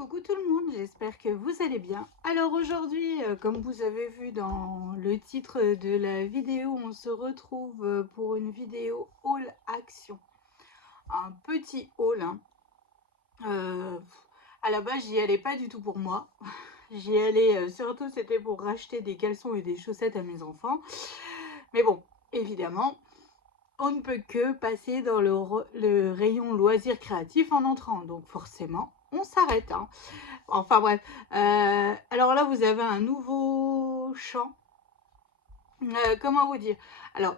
Coucou tout le monde, j'espère que vous allez bien. Alors aujourd'hui, comme vous avez vu dans le titre de la vidéo, on se retrouve pour une vidéo haul action. Un petit haul, hein. Euh, à la base, j'y allais pas du tout pour moi. J'y allais surtout, c'était pour racheter des caleçons et des chaussettes à mes enfants. Mais bon, évidemment, on ne peut que passer dans le rayon loisirs créatifs en entrant. Donc forcément, on s'arrête, hein. Enfin bref. Alors là, vous avez un nouveau champ. Comment vous dire? Alors,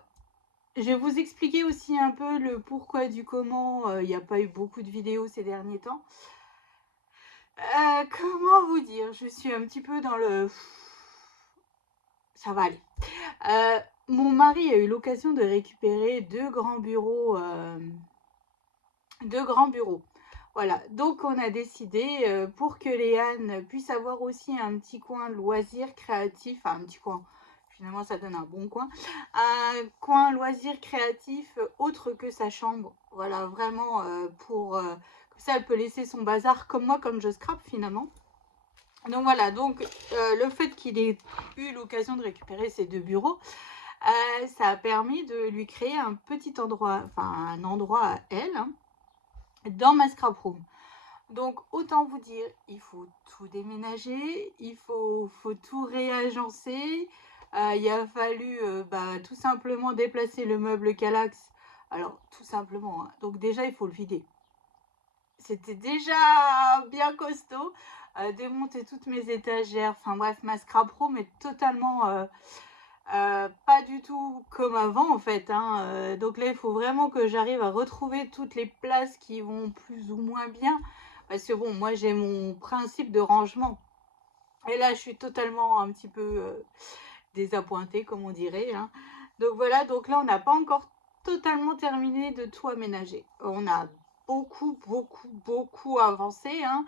je vais vous expliquer aussi un peu le pourquoi du comment. Il n'y a pas eu beaucoup de vidéos ces derniers temps. Comment vous dire? Je suis un petit peu dans le... Ça va aller. Mon mari a eu l'occasion de récupérer deux grands bureaux. Voilà, donc on a décidé pour que Léane puisse avoir aussi un petit coin loisir créatif, enfin un petit coin, finalement ça donne un bon coin, un coin loisir créatif autre que sa chambre. Voilà, vraiment comme ça elle peut laisser son bazar comme moi, comme je scrape finalement. Donc voilà, donc le fait qu'il ait eu l'occasion de récupérer ces deux bureaux, ça a permis de lui créer un petit endroit, enfin un endroit à elle, hein, dans ma scrap room. Donc autant vous dire, il faut tout déménager, il faut tout réagencer. Il a fallu tout simplement déplacer le meuble Calax. Alors tout simplement, hein. Donc déjà il faut le vider. C'était déjà bien costaud. Démonter toutes mes étagères. Enfin bref, ma scrap room est totalement pas du tout comme avant en fait, hein. Donc là il faut vraiment que j'arrive à retrouver toutes les places qui vont plus ou moins bien, parce que bon, moi j'ai mon principe de rangement et là je suis totalement un petit peu désappointée comme on dirait, hein. Donc voilà, donc là on n'a pas encore totalement terminé de tout aménager. On a beaucoup avancé, hein.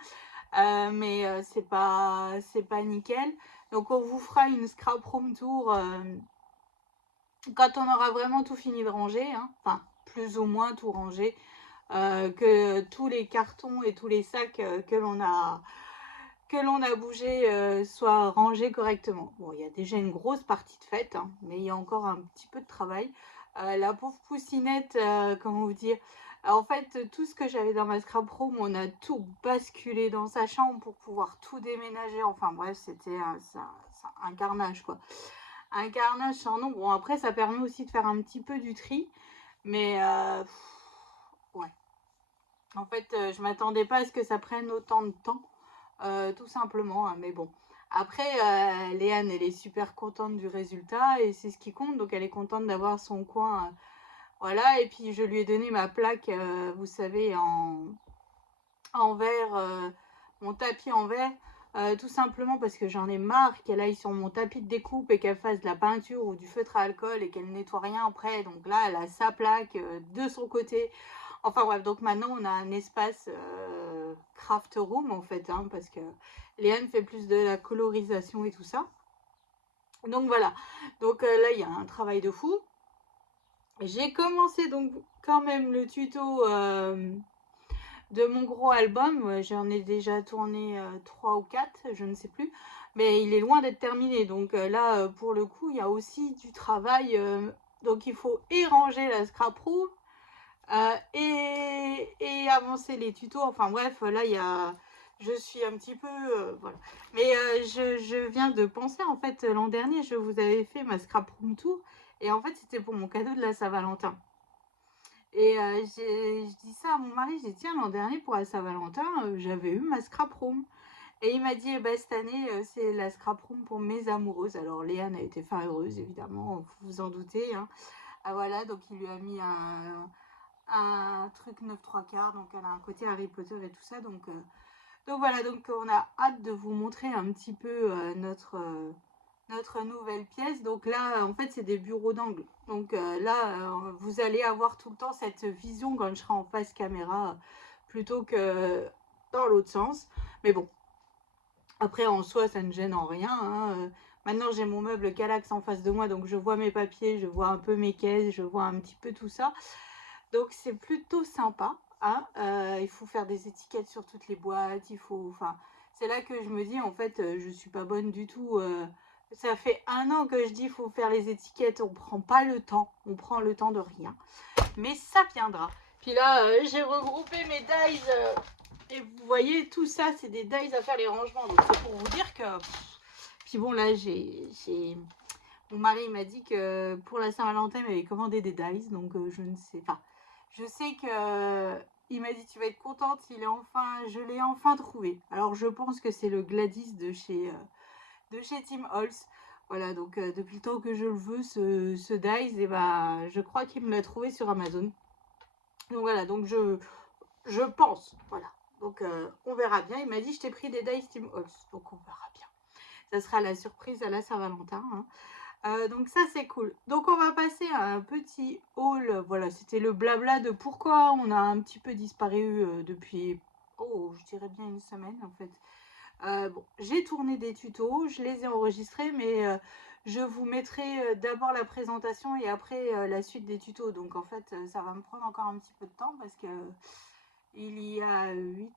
Mais c'est pas nickel. Donc on vous fera une scrap room tour quand on aura vraiment tout fini de ranger, hein, enfin plus ou moins tout rangé, que tous les cartons et tous les sacs que l'on a bougés soient rangés correctement. Bon, il y a déjà une grosse partie de faite, hein, mais il y a encore un petit peu de travail. La pauvre poussinette, comment vous dire, en fait, tout ce que j'avais dans ma scrap room, on a tout basculé dans sa chambre pour pouvoir tout déménager. Enfin bref, c'était un carnage, quoi. Un carnage sans nom. Bon, après, ça permet aussi de faire un petit peu du tri. Mais ouais. En fait, je m'attendais pas à ce que ça prenne autant de temps. Tout simplement, hein. Mais bon. Après, Léane, elle est super contente du résultat. Et c'est ce qui compte. Donc, elle est contente d'avoir son coin. Voilà. Et puis, je lui ai donné ma plaque, vous savez, en verre. Mon tapis en verre. Tout simplement parce que j'en ai marre qu'elle aille sur mon tapis de découpe et qu'elle fasse de la peinture ou du feutre à alcool et qu'elle nettoie rien après. Donc là, elle a sa plaque de son côté. Enfin bref, donc maintenant on a un espace craft room en fait, hein, parce que Léane fait plus de la colorisation et tout ça. Donc voilà, donc là il y a un travail de fou. J'ai commencé donc quand même le tuto de mon gros album. J'en ai déjà tourné 3 ou 4, je ne sais plus. Mais il est loin d'être terminé. Donc là, pour le coup, il y a aussi du travail. Donc il faut ranger la scrap room et avancer les tutos. Enfin bref, là, je suis un petit peu... voilà. Mais je viens de penser, en fait, l'an dernier, je vous avais fait ma scrap room tour. Et en fait, c'était pour mon cadeau de la Saint-Valentin. Et je dis ça à mon mari, j'ai dit tiens, l'an dernier pour la Saint-Valentin, j'avais eu ma scrap room. Et il m'a dit, eh ben, cette année, c'est la scrap room pour mes amoureuses. Alors Léane a été fin heureuse, évidemment, vous vous en doutez, hein. Ah, voilà, donc il lui a mis un truc 9 3 quarts, donc elle a un côté Harry Potter et tout ça. Donc voilà, donc on a hâte de vous montrer un petit peu notre nouvelle pièce. Donc là, en fait, c'est des bureaux d'angle. Donc là, vous allez avoir tout le temps cette vision quand je serai en face caméra plutôt que dans l'autre sens. Mais bon, après, en soi, ça ne gêne en rien, hein. Maintenant, j'ai mon meuble Calax en face de moi, donc je vois mes papiers, je vois un peu mes caisses, je vois un petit peu tout ça. Donc c'est plutôt sympa, hein. Il faut faire des étiquettes sur toutes les boîtes, il faut, enfin, c'est là que je me dis en fait, je suis pas bonne du tout. Ça fait 1 an que je dis faut faire les étiquettes, on prend pas le temps, on prend le temps de rien. Mais ça viendra. Puis là, j'ai regroupé mes dies et vous voyez, tout ça, c'est des dies à faire les rangements. Donc c'est pour vous dire que. Puis bon, là, mon mari m'a dit que pour la Saint-Valentin, il m'avait commandé des dies, donc je ne sais pas. Je sais que il m'a dit tu vas être contente, je l'ai enfin trouvé. Alors je pense que c'est le Gladys de chez Tim Holtz. Voilà, donc depuis le temps que je le veux, ce dies, et bah, je crois qu'il me l'a trouvé sur Amazon. Donc voilà, donc je pense, voilà. Donc on verra bien. Il m'a dit je t'ai pris des dies Tim Holtz, donc on verra bien. Ça sera la surprise à la Saint-Valentin, hein. Donc ça c'est cool. Donc on va passer à un petit haul. Voilà, c'était le blabla de pourquoi on a un petit peu disparu depuis, oh, je dirais bien une semaine en fait. Bon, j'ai tourné des tutos, je les ai enregistrés, mais je vous mettrai d'abord la présentation et après la suite des tutos. Donc en fait, ça va me prendre encore un petit peu de temps parce que il y a 8-9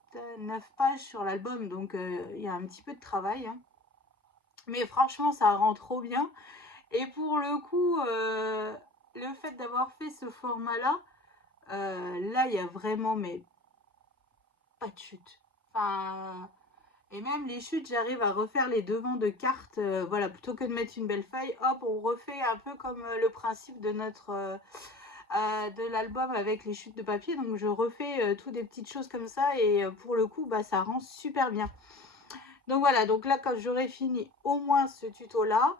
pages sur l'album, donc il y a un petit peu de travail, hein. Mais franchement, ça rend trop bien. Et pour le coup, le fait d'avoir fait ce format-là, là, il y a vraiment, mais pas de chute. Enfin, et même les chutes, j'arrive à refaire les devants de cartes. Voilà, plutôt que de mettre une belle feuille, hop, on refait un peu comme le principe de de l'album avec les chutes de papier. Donc je refais tout des petites choses comme ça et pour le coup, bah, ça rend super bien. Donc voilà, donc là quand j'aurai fini au moins ce tuto là,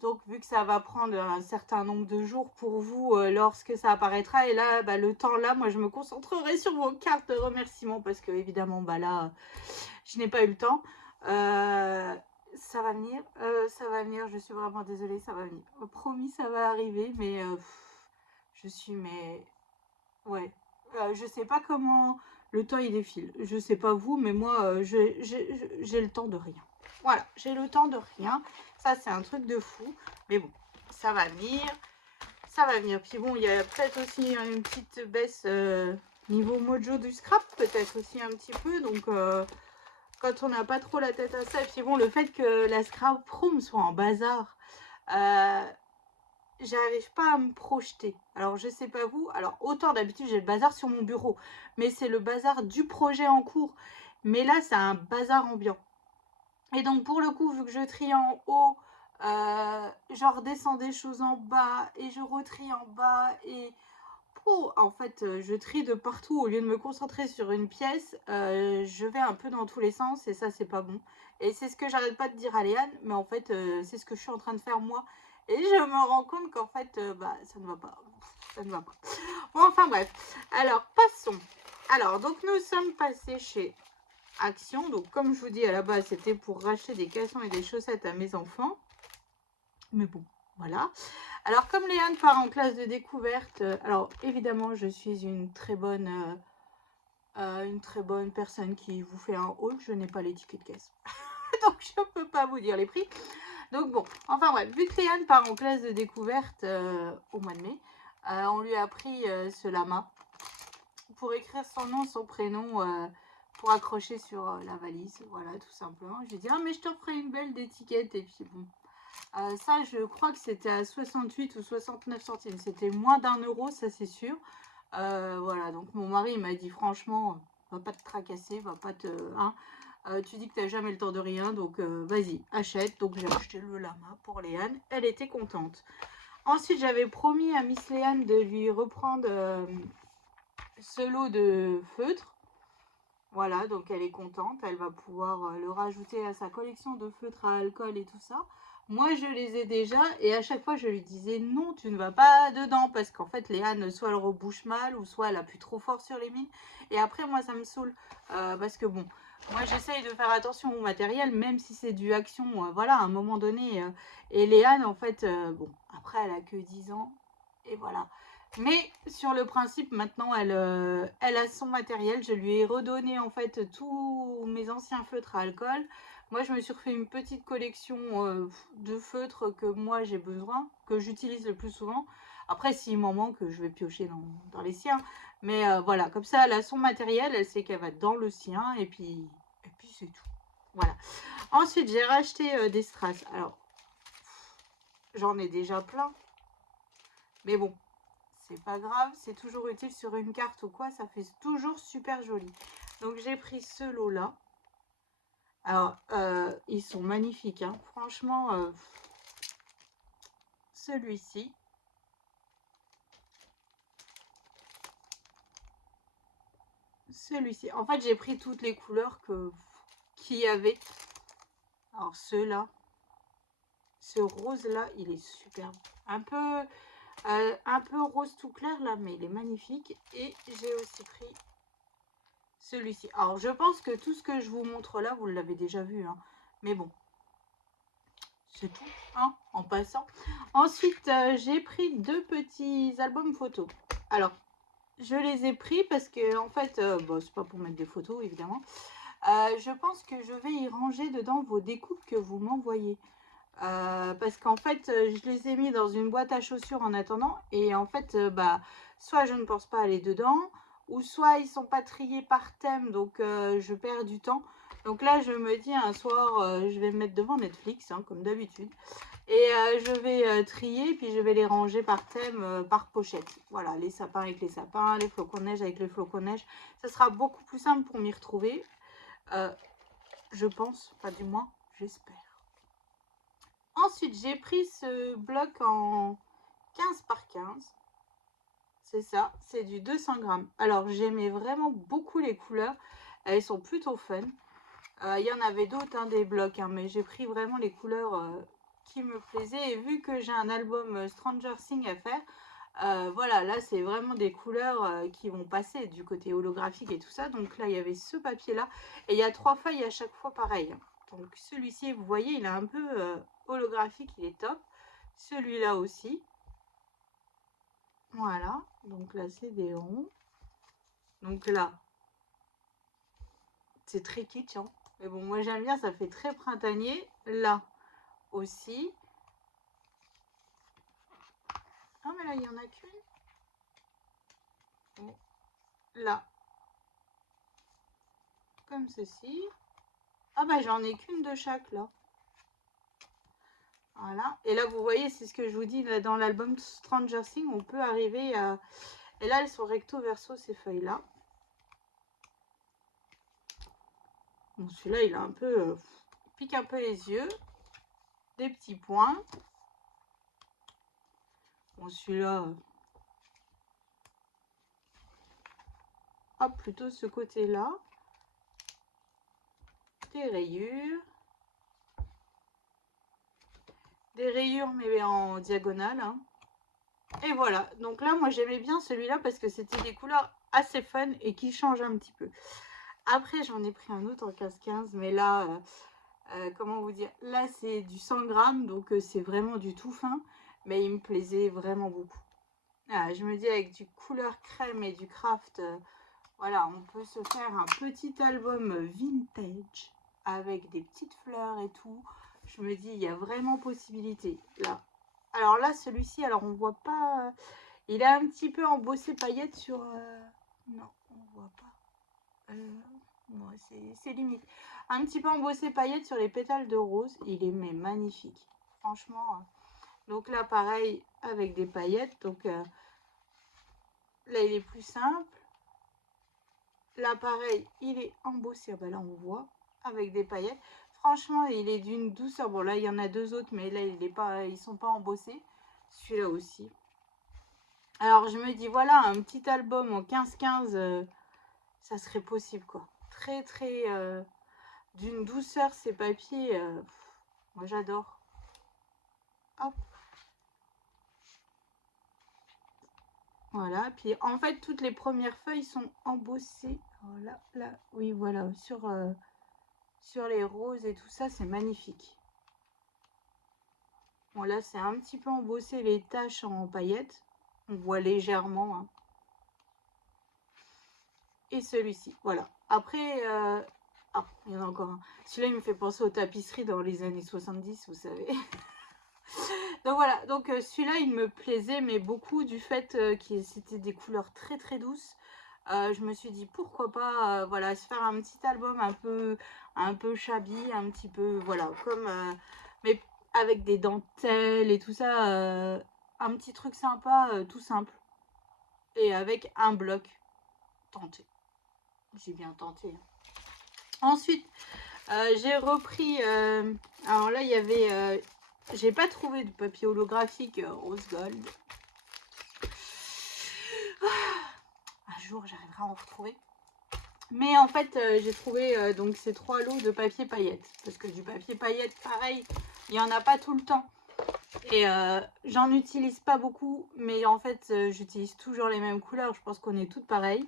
donc vu que ça va prendre un certain nombre de jours pour vous lorsque ça apparaîtra, et là bah, le temps là, moi je me concentrerai sur vos cartes de remerciement parce que évidemment bah là je n'ai pas eu le temps. Ça va venir, je suis vraiment désolée, ça va venir. Promis, ça va arriver, mais je suis mais ouais, je sais pas comment le temps il défile. Je sais pas vous, mais moi, j'ai le temps de rien. Voilà, j'ai le temps de rien. Ça, c'est un truc de fou. Mais bon, ça va venir. Ça va venir. Puis bon, il y a peut-être aussi une petite baisse niveau mojo du scrap, peut-être aussi un petit peu. Donc, quand on n'a pas trop la tête à ça. Et puis bon, le fait que la scrap room soit en bazar, euh, j'arrive pas à me projeter. Alors je sais pas vous, alors autant d'habitude j'ai le bazar sur mon bureau, mais c'est le bazar du projet en cours. Mais là c'est un bazar ambiant. Et donc pour le coup, vu que je trie en haut, je redescends des choses en bas et je retrie en bas et en fait je trie de partout au lieu de me concentrer sur une pièce, je vais un peu dans tous les sens et ça c'est pas bon. Et c'est ce que j'arrête pas de dire à Léane, mais en fait c'est ce que je suis en train de faire moi. Et je me rends compte qu'en fait bah ça ne va pas. Ça ne va pas. Bon enfin bref. Alors passons. Alors donc nous sommes passés chez Action. Donc comme je vous dis à la base c'était pour racheter des caleçons et des chaussettes à mes enfants. Mais bon, voilà. Alors, comme Léane part en classe de découverte, alors évidemment, je suis une très bonne personne qui vous fait un haul. Je n'ai pas les tickets de caisse. Donc, je ne peux pas vous dire les prix. Donc, bon, enfin bref, vu que Léane part en classe de découverte au mois de mai, on lui a pris ce lama pour écrire son nom, son prénom, pour accrocher sur la valise. Voilà, tout simplement. Je lui ai dit, ah, mais je te ferai une belle étiquette. Et puis, bon. Ça, je crois que c'était à 68 ou 69 centimes. C'était moins d'1 euro, ça c'est sûr. Voilà, donc mon mari m'a dit franchement, va pas te tracasser, va pas te... Hein, tu dis que t'as jamais le temps de rien, donc vas-y, achète. Donc j'ai acheté le lama pour Léane. Elle était contente. Ensuite, j'avais promis à Miss Léane de lui reprendre ce lot de feutres. Voilà, donc elle est contente. Elle va pouvoir le rajouter à sa collection de feutres à alcool et tout ça. Moi, je les ai déjà et à chaque fois, je lui disais non, tu ne vas pas dedans parce qu'en fait, Léane, soit elle rebouche mal ou soit elle appuie trop fort sur les mines. Et après, moi, ça me saoule parce que bon, moi, j'essaye de faire attention au matériel, même si c'est du action, voilà, à un moment donné. Et Léane, en fait, bon, après, elle a que 10 ans et voilà. Mais sur le principe, maintenant, elle a son matériel. Je lui ai redonné en fait tous mes anciens feutres à alcool. Moi, je me suis refait une petite collection de feutres que moi j'ai besoin, que j'utilise le plus souvent. Après, s'il m'en manque, je vais piocher dans les siens. Mais voilà, comme ça, elle a son matériel, elle sait qu'elle va dans le sien, et puis c'est tout. Voilà. Ensuite, j'ai racheté des strass. Alors, j'en ai déjà plein. Mais bon, c'est pas grave, c'est toujours utile sur une carte ou quoi, ça fait toujours super joli. Donc j'ai pris ce lot là. Alors ils sont magnifiques, hein. Franchement, celui-ci. Celui-ci. En fait, j'ai pris toutes les couleurs qu'il y avait. Alors ceux-là. Ce rose là, il est superbe. Un peu rose tout clair là, mais il est magnifique. Et j'ai aussi pris celui-ci. Alors, je pense que tout ce que je vous montre là, vous l'avez déjà vu, hein. Mais bon, c'est tout, hein, en passant. Ensuite, j'ai pris 2 petits albums photos. Alors, je les ai pris parce que, en fait, bon, c'est pas pour mettre des photos, évidemment. Je pense que je vais y ranger dedans vos découpes que vous m'envoyez. Parce qu'en fait, je les ai mis dans une boîte à chaussures en attendant. Et en fait, bah, soit je ne pense pas aller dedans, ou soit ils sont pas triés par thème, donc je perds du temps. Donc là, je me dis un soir, je vais me mettre devant Netflix, hein, comme d'habitude. Et je vais trier, puis je vais les ranger par thème, par pochette. Voilà, les sapins avec les sapins, les flocons de neige avec les flocons de neige. Ça sera beaucoup plus simple pour m'y retrouver. Je pense, pas du moins, j'espère. Ensuite, j'ai pris ce bloc en 15 par 15. C'est ça, c'est du 200 grammes. Alors, j'aimais vraiment beaucoup les couleurs. Elles sont plutôt fun. Il y en avait d'autres, hein, des blocs, hein, mais j'ai pris vraiment les couleurs qui me plaisaient. Et vu que j'ai un album Stranger Things à faire, voilà, là, c'est vraiment des couleurs qui vont passer du côté holographique et tout ça. Donc là, il y avait ce papier-là. Et il y a 3 feuilles à chaque fois pareil. Donc celui-ci, vous voyez, il est un peu holographique, il est top. Celui-là aussi. Voilà, donc là, c'est des ronds. Donc là, c'est très kitsch, hein. Mais bon, moi, j'aime bien, ça fait très printanier. Là aussi. Ah, mais là, il n'y en a qu'une. Là, comme ceci. Ah bah j'en ai qu'une de chaque là. Voilà. Et là, vous voyez, c'est ce que je vous dis, là, dans l'album Stranger Things, on peut arriver à... Et là, elles sont recto verso, ces feuilles-là. Bon, celui-là, il a un peu... pique un peu les yeux. Des petits points. Bon, celui-là... hop, plutôt ce côté-là. Des rayures. Des rayures, mais en diagonale, hein. Et voilà, donc là, moi, j'aimais bien celui-là parce que c'était des couleurs assez fun et qui changent un petit peu. Après, j'en ai pris un autre en 15-15, mais là, comment vous dire, là, c'est du 100 grammes, donc c'est vraiment du tout fin, mais il me plaisait vraiment beaucoup. Ah, je me dis, avec du couleur crème et du craft, voilà, on peut se faire un petit album vintage avec des petites fleurs et tout. Je me dis, il y a vraiment possibilité, là. Alors là, celui-ci, alors on voit pas... il est un petit peu embossé paillettes sur... non, on voit pas. Ouais, c'est limite. Un petit peu embossé paillettes sur les pétales de rose. Il est mais magnifique. Franchement. Donc là, pareil, avec des paillettes. Donc là, il est plus simple. Là, pareil, il est embossé. Ah bah là, on voit. Avec des paillettes. Franchement, il est d'une douceur. Bon, là, il y en a 2 autres. Mais là, ils sont pas embossés. Celui-là aussi. Alors, je me dis, voilà, un petit album en 15-15, ça serait possible, quoi. Très, très... d'une douceur, ces papiers. Moi, j'adore. Hop. Voilà. Puis, en fait, toutes les premières feuilles sont embossées. Voilà, là, oui, voilà. Sur les roses et tout ça, c'est magnifique. Bon, là, c'est un petit peu embossé les taches en paillettes. On voit légèrement, hein. Et celui-ci, voilà. Après, ah, il y en a encore un. Celui-là, il me fait penser aux tapisseries dans les années 70, vous savez. Donc voilà, donc celui-là, il me plaisait, mais beaucoup du fait que c'était des couleurs très très douces. Je me suis dit pourquoi pas, voilà, se faire un petit album un peu shabby, un petit peu, voilà, comme, mais avec des dentelles et tout ça, un petit truc sympa, tout simple, et avec un bloc. Tenté, j'ai bien tenté, hein. Ensuite, j'ai repris, alors là, il y avait, j'ai pas trouvé de papier holographique rose gold. Un jour, j'arriverai à en retrouver. Mais en fait, j'ai trouvé donc ces 3 lots de papier paillettes. Parce que du papier paillettes, pareil, il n'y en a pas tout le temps. Et j'en utilise pas beaucoup. Mais en fait, j'utilise toujours les mêmes couleurs. Je pense qu'on est toutes pareilles.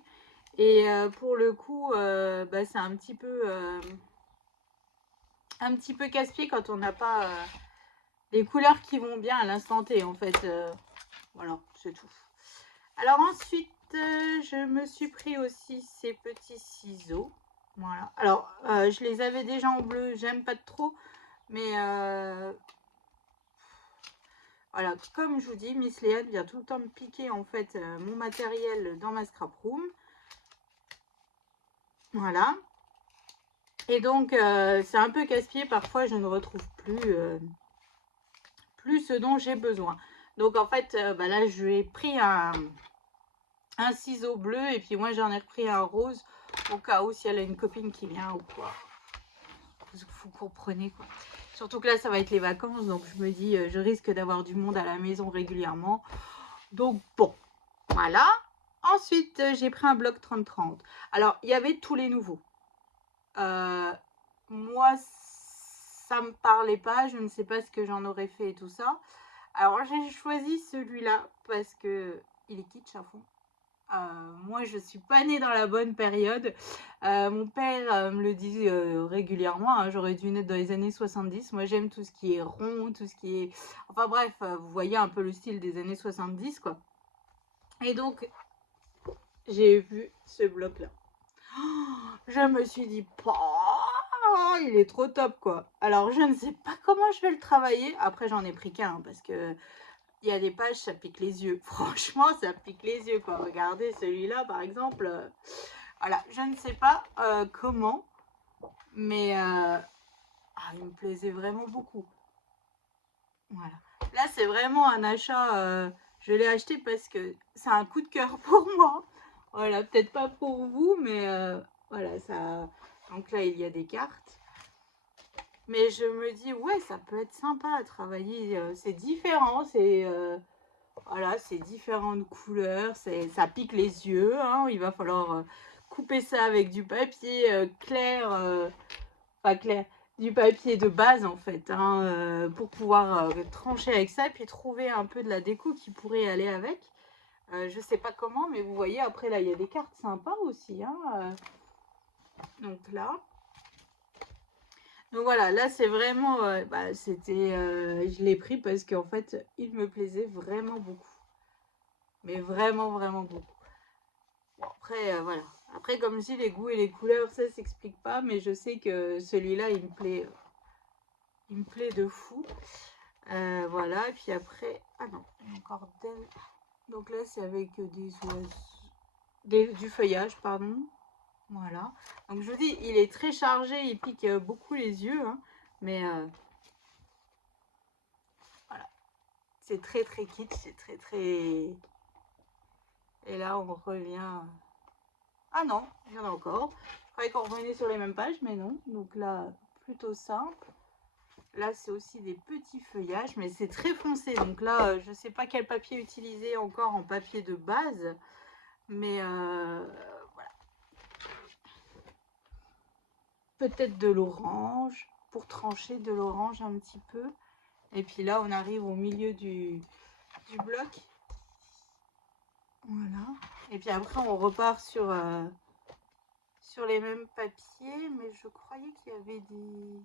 Et pour le coup, bah, c'est un petit peu casse-pied quand on n'a pas les couleurs qui vont bien à l'instant T. En fait, voilà, c'est tout. Alors ensuite, je me suis pris aussi ces petits ciseaux. Voilà. Alors, je les avais déjà en bleu, j'aime pas trop. Mais voilà, comme je vous dis, Miss Léane vient tout le temps me piquer en fait mon matériel dans ma scrap room. Voilà. Et donc, c'est un peu casse-pied. Parfois, je ne retrouve plus ce dont j'ai besoin. Donc, en fait, bah là, je lui ai pris un ciseau bleu et puis moi, j'en ai repris un rose au cas où si elle a une copine qui vient ou quoi. Vous comprenez quoi. Surtout que là, ça va être les vacances, donc je me dis, je risque d'avoir du monde à la maison régulièrement. Donc bon, voilà. Ensuite, j'ai pris un bloc 30-30. Alors, il y avait tous les nouveaux. Moi, ça me parlait pas, je ne sais pas ce que j'en aurais fait et tout ça. Alors, j'ai choisi celui-là parce que il est kitsch à fond. Moi, je suis pas née dans la bonne période. Mon père me le dit régulièrement, hein, j'aurais dû naître dans les années 70. Moi, j'aime tout ce qui est rond, tout ce qui est... Enfin bref, vous voyez un peu le style des années 70, quoi. Et donc, j'ai vu ce bloc-là. Je me suis dit, il est trop top, quoi. Alors, je ne sais pas comment je vais le travailler. Après, j'en ai pris qu'un, parce que il y a des pages, ça pique les yeux. Franchement, ça pique les yeux, quoi. Regardez celui-là, par exemple. Voilà, je ne sais pas comment, mais il me plaisait vraiment beaucoup. Voilà. Là, c'est vraiment un achat. Je l'ai acheté parce que c'est un coup de cœur pour moi. Voilà, peut-être pas pour vous, mais voilà, ça. Donc là, il y a des cartes. Mais je me dis, ouais, ça peut être sympa à travailler. C'est différent, voilà, c'est différentes couleurs, ça pique les yeux, hein. Il va falloir couper ça avec du papier clair, pas clair, du papier de base en fait, hein, pour pouvoir trancher avec ça, puis trouver un peu de la déco qui pourrait aller avec. Je sais pas comment, mais vous voyez, après là, il y a des cartes sympas aussi, hein. Donc là. Donc voilà, là c'est vraiment, je l'ai pris parce qu'en fait, il me plaisait vraiment beaucoup. Mais vraiment, vraiment beaucoup. Bon, après, voilà. Après, comme je dis, les goûts et les couleurs, ça s'explique pas, mais je sais que celui-là, il me plaît de fou. Voilà, et puis après, ah non, il y a encore d'elle. Donc là, c'est avec des oiseaux, du feuillage, pardon. Voilà. Donc je vous dis, il est très chargé, il pique beaucoup les yeux, hein, mais voilà. C'est très très kitsch, c'est très très... Et là, on revient... Ah non, il y en a encore. Je croyais qu'on revenait sur les mêmes pages, mais non. Donc là, plutôt simple. Là, c'est aussi des petits feuillages, mais c'est très foncé. Donc là, je ne sais pas quel papier utiliser encore en papier de base. Mais voilà. Peut-être de l'orange, pour trancher de l'orange un petit peu. Et puis là, on arrive au milieu du bloc. Voilà. Et puis après, on repart sur les mêmes papiers. Mais je croyais qu'il y avait des...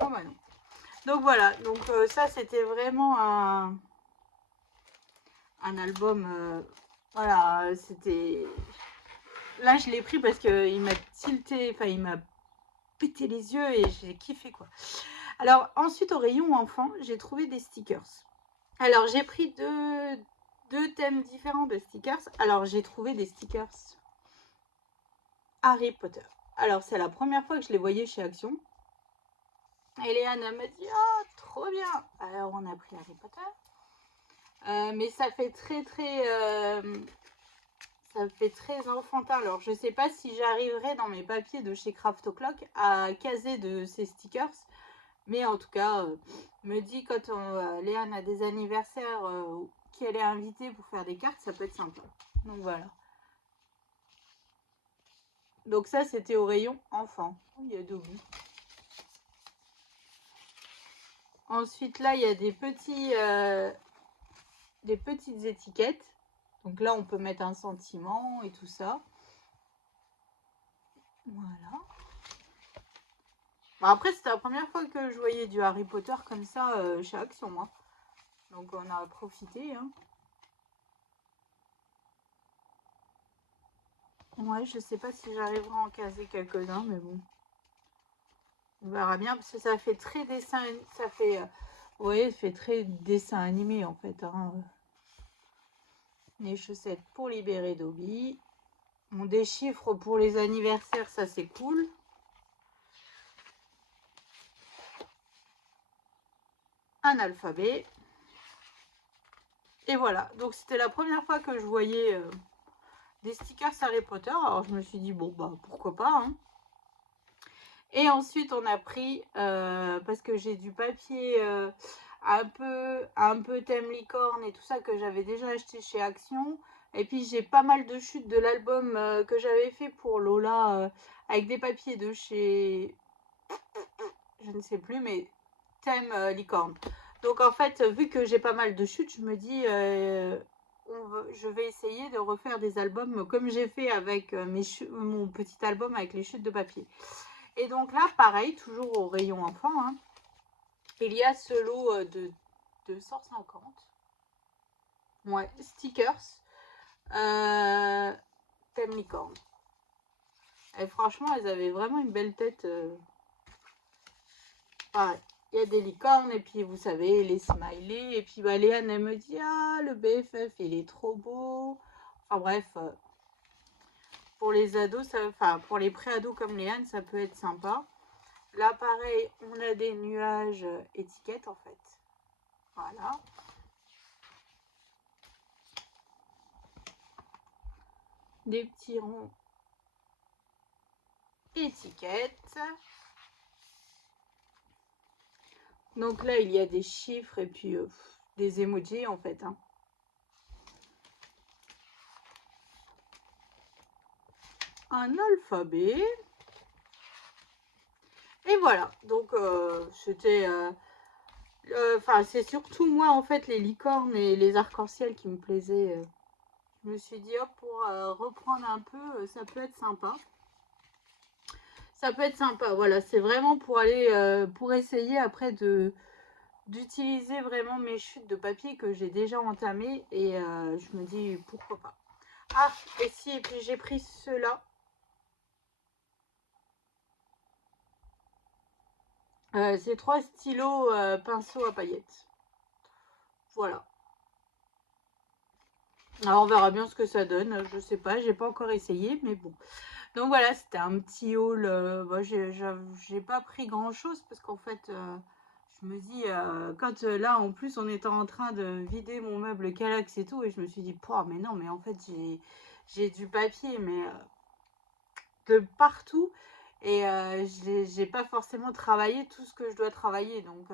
Oh bah non. Donc voilà, donc ça c'était vraiment un album, voilà, c'était... Là je l'ai pris parce qu'il m'a tilté, enfin il m'a pété les yeux et j'ai kiffé quoi. Alors ensuite au rayon enfant, j'ai trouvé des stickers. Alors j'ai pris deux thèmes différents de stickers. Alors j'ai trouvé des stickers Harry Potter. Alors c'est la première fois que je les voyais chez Action. Et Léane m'a dit ah trop bien. Alors on a pris Harry Potter. Mais ça fait très enfantin. Alors je sais pas si j'arriverai dans mes papiers de chez Craft O'Clock à caser de ces stickers. Mais en tout cas, me dit quand Léane a des anniversaires qu'elle est invitée pour faire des cartes, ça peut être sympa. Donc voilà. Donc ça, c'était au rayon enfant. Oh, il y a Dobby. Ensuite, là, il y a des petites étiquettes. Donc là, on peut mettre un sentiment et tout ça. Voilà. Bon, après, c'était la première fois que je voyais du Harry Potter comme ça chez Action, moi. Donc on a profité, hein. Ouais, je sais pas si j'arriverai à en caser quelques-uns, mais bon. On verra bien, parce que ça fait très dessin, ça fait, ouais, ça fait très dessin animé, en fait, hein. Les chaussettes pour libérer Dobby. Bon, des chiffres pour les anniversaires, ça c'est cool. Un alphabet. Et voilà, donc c'était la première fois que je voyais des stickers Harry Potter. Alors je me suis dit, bon, bah pourquoi pas, hein. Et ensuite, on a pris, parce que j'ai du papier un peu thème licorne et tout ça que j'avais déjà acheté chez Action. Et puis, j'ai pas mal de chutes de l'album que j'avais fait pour Lola avec des papiers de chez, je ne sais plus, mais thème licorne. Donc, en fait, vu que j'ai pas mal de chutes, je me dis, je vais essayer de refaire des albums comme j'ai fait avec mon petit album avec les chutes de papier. Et donc là, pareil, toujours au rayon enfant, hein, il y a ce lot de 250 ouais, stickers thème licorne. Et franchement, elles avaient vraiment une belle tête. Pareil, il y a des licornes, et puis vous savez, les smileys. Et puis bah, Léane, elle me dit ah, le BFF, il est trop beau. Enfin bref, pour les ados, enfin pour les pré-ados comme Léane, ça peut être sympa. Là, pareil, on a des nuages étiquettes en fait. Voilà. Des petits ronds étiquettes. Donc là, il y a des chiffres et puis des emojis en fait, hein. Un alphabet. Et voilà. Donc c'était... Enfin, c'est surtout moi en fait, les licornes et les arcs-en-ciel qui me plaisaient. Je me suis dit, hop, pour reprendre un peu, ça peut être sympa. Ça peut être sympa, voilà. C'est vraiment pour aller, pour essayer après d'utiliser vraiment mes chutes de papier que j'ai déjà entamées. Et je me dis, pourquoi pas. Ah, et si, et puis j'ai pris ceux-là. C'est 3 stylos pinceaux à paillettes. Voilà. Alors on verra bien ce que ça donne. Je sais pas, j'ai pas encore essayé, mais bon. Donc voilà, c'était un petit haul. Bon, j'ai pas pris grand chose parce qu'en fait, je me dis, quand là en plus on était en train de vider mon meuble Calax et tout, et je me suis dit, mais non, mais en fait j'ai du papier, mais de partout. Et j'ai pas forcément travaillé tout ce que je dois travailler. Donc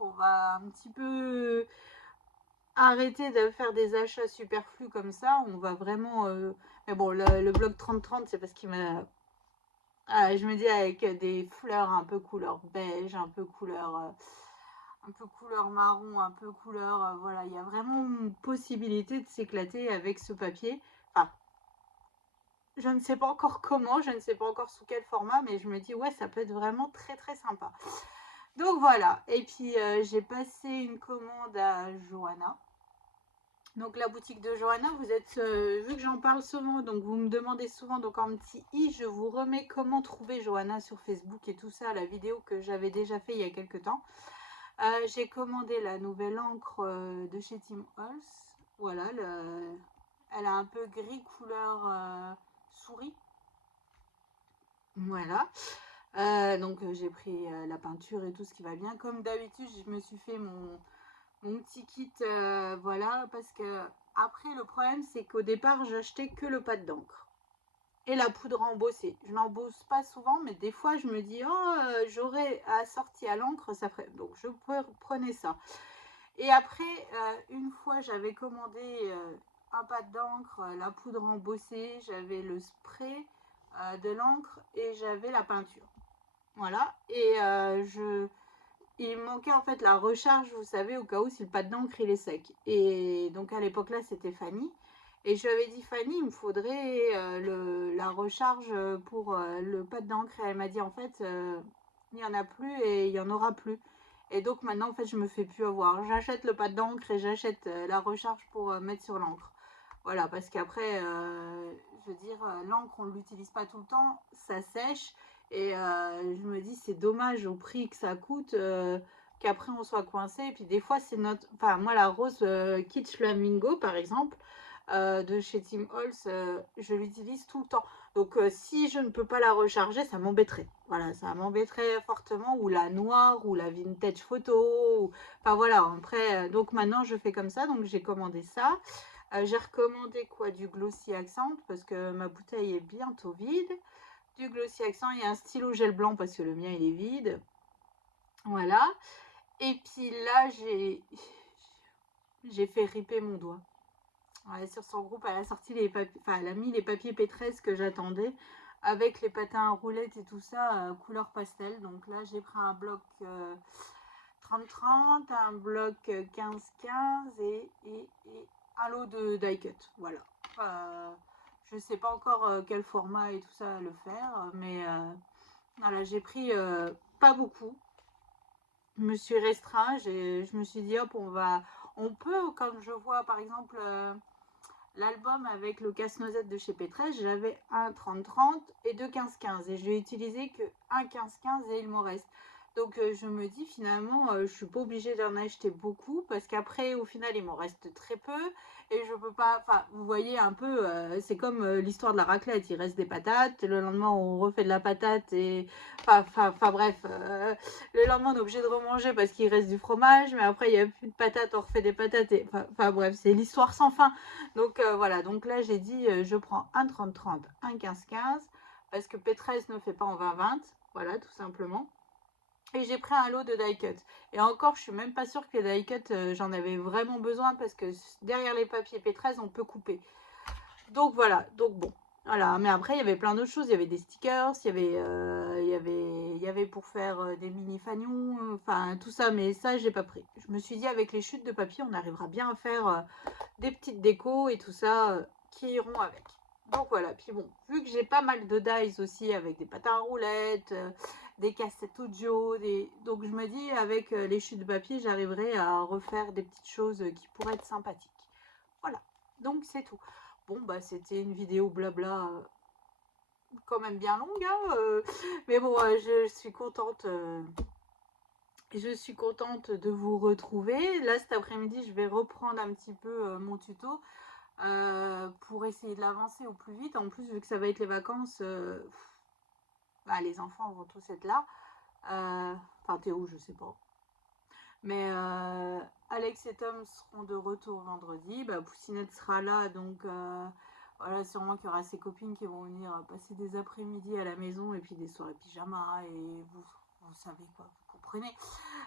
on va un petit peu arrêter de faire des achats superflus comme ça. On va vraiment... Mais bon, le blog 3030, c'est parce qu'il m'a... Ah, je me dis avec des fleurs un peu couleur beige, un peu couleur marron, un peu couleur... voilà, il y a vraiment une possibilité de s'éclater avec ce papier. Enfin, je ne sais pas encore comment, je ne sais pas encore sous quel format, mais je me dis, ouais, ça peut être vraiment très très sympa. Donc voilà, et puis j'ai passé une commande à Johanna. Donc la boutique de Johanna, vous êtes, vu que j'en parle souvent, donc vous me demandez souvent, donc en petit i, je vous remets comment trouver Johanna sur Facebook et tout ça, la vidéo que j'avais déjà fait il y a quelques temps. J'ai commandé la nouvelle encre de chez Tim Holtz. Voilà, elle a un peu gris couleur souris. Voilà. Donc j'ai pris la peinture et tout ce qui va bien. Comme d'habitude, je me suis fait mon petit kit, voilà, parce que après le problème c'est qu'au départ j'achetais que le pâte d'encre et la poudre embossée. Je n'embosse pas souvent, mais des fois je me dis oh j'aurais assorti à l'encre, ça ferait. Donc je prenais ça. Et après, une fois j'avais commandé un pâte d'encre, la poudre embossée, j'avais le spray de l'encre et j'avais la peinture. Voilà. Et il me manquait en fait la recharge, vous savez, au cas où si le pâte d'encre il est sec. Et donc à l'époque là, c'était Fanny. Et je lui avais dit, Fanny, il me faudrait la recharge pour le pâte d'encre. Et elle m'a dit, en fait, il n'y en a plus et il n'y en aura plus. Et donc maintenant, en fait, je me fais plus avoir. J'achète le pâte d'encre et j'achète la recharge pour mettre sur l'encre. Voilà, parce qu'après, je veux dire, l'encre, on ne l'utilise pas tout le temps, ça sèche. Et je me dis, c'est dommage au prix que ça coûte qu'après on soit coincé. Et puis des fois, c'est notre. Enfin, moi, la rose Kitsch Flamingo, par exemple, de chez Tim Holtz, je l'utilise tout le temps. Donc, si je ne peux pas la recharger, ça m'embêterait. Voilà, ça m'embêterait fortement. Ou la noire, ou la vintage photo. Enfin, voilà, après, donc maintenant, je fais comme ça. Donc, j'ai commandé ça. J'ai recommandé quoi? Du Glossy Accent, parce que ma bouteille est bientôt vide. Du Glossy Accent et un stylo gel blanc, parce que le mien, il est vide. Voilà. Et puis là, j'ai fait riper mon doigt. Ouais, sur son groupe, elle a sorti les papiers, enfin, elle a mis les papiers Pétresse que j'attendais avec les patins à roulettes et tout ça, couleur pastel. Donc là, j'ai pris un bloc 30-30, un bloc 15-15 et un lot de die cut. Voilà. Je ne sais pas encore quel format et tout ça le faire, mais voilà, j'ai pris pas beaucoup. Je me suis restreint, je me suis dit hop, on peut, comme je vois par exemple l'album avec le casse-noisette de chez Pétresse, j'avais un 30-30 et deux 15-15 et je vais utiliser que un 15-15 et il m'en reste. Donc je me dis finalement, je suis pas obligée d'en acheter beaucoup parce qu'après au final il m'en reste très peu et je peux pas. Enfin, vous voyez un peu, c'est comme l'histoire de la raclette, il reste des patates, le lendemain on refait de la patate et enfin bref, le lendemain on est obligé de remanger parce qu'il reste du fromage, mais après il y a plus de patates, on refait des patates et enfin bref, c'est l'histoire sans fin. Donc voilà, donc là j'ai dit je prends un 30-30, un 15-15 parce que Pétresse ne fait pas en 20-20, voilà tout simplement. Et j'ai pris un lot de die cut. Et encore, je suis même pas sûre que les die cut, j'en avais vraiment besoin parce que derrière les papiers Pétresse, on peut couper. Donc voilà, donc bon. Voilà, mais après il y avait plein d'autres choses, il y avait des stickers, il y avait pour faire des mini fanions, enfin tout ça, mais ça j'ai pas pris. Je me suis dit avec les chutes de papier, on arrivera bien à faire des petites décos et tout ça qui iront avec. Donc voilà, puis bon, vu que j'ai pas mal de dies aussi avec des patins à roulettes, des cassettes audio, donc je me dis avec les chutes de papier, j'arriverai à refaire des petites choses qui pourraient être sympathiques. Voilà, donc c'est tout. Bon, bah c'était une vidéo blabla quand même bien longue, hein, mais bon, je suis contente. Je suis contente de vous retrouver. Là, cet après-midi, je vais reprendre un petit peu mon tuto pour essayer de l'avancer au plus vite. En plus, vu que ça va être les vacances, bah, les enfants vont tous être là. Enfin, Théo, je sais pas. Mais Alex et Tom seront de retour vendredi. Bah, Poussinette sera là, donc voilà, sûrement qu'il y aura ses copines qui vont venir passer des après-midi à la maison et puis des soirées pyjama. Et vous savez quoi, vous comprenez.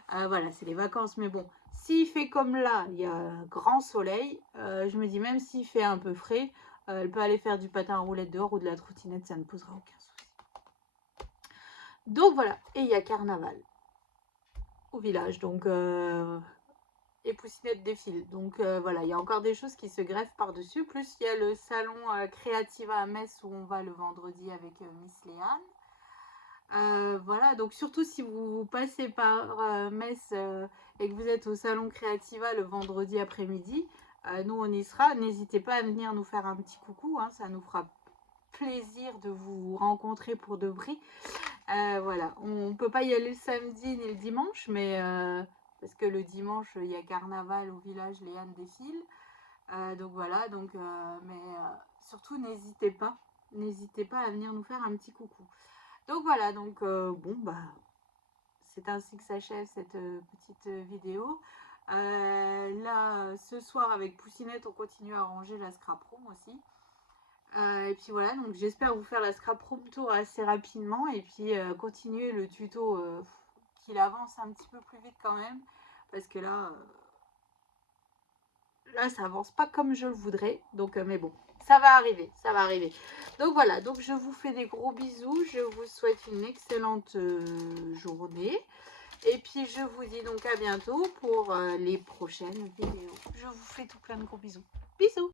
Voilà, c'est les vacances. Mais bon, s'il fait comme là, il y a un grand soleil, je me dis même s'il fait un peu frais, elle peut aller faire du patin à roulettes dehors ou de la trottinette, ça ne posera aucun souci. Donc voilà, et il y a carnaval au village, donc et Poussinette défile. Donc voilà, il y a encore des choses qui se greffent par-dessus. Plus il y a le salon Créativa à Metz où on va le vendredi avec Miss Léane. Voilà, donc surtout si vous passez par Metz et que vous êtes au salon Créativa le vendredi après-midi, nous on y sera. N'hésitez pas à venir nous faire un petit coucou, hein, ça nous fera plaisir de vous rencontrer pour de vrai. Voilà, on peut pas y aller le samedi ni le dimanche, mais parce que le dimanche il y a carnaval au village, les ânes défilent. Donc voilà, donc mais surtout n'hésitez pas à venir nous faire un petit coucou. Donc voilà, donc bon bah c'est ainsi que s'achève cette petite vidéo. Là, ce soir avec Poussinette, on continue à ranger la scrap room aussi. Et puis voilà, donc j'espère vous faire la scrap room tour assez rapidement et puis continuer le tuto qu'il avance un petit peu plus vite quand même. Parce que là ça avance pas comme je le voudrais. Donc, mais bon, ça va arriver, ça va arriver. Donc voilà, donc je vous fais des gros bisous. Je vous souhaite une excellente journée. Et puis je vous dis donc à bientôt pour les prochaines vidéos. Je vous fais tout plein de gros bisous. Bisous!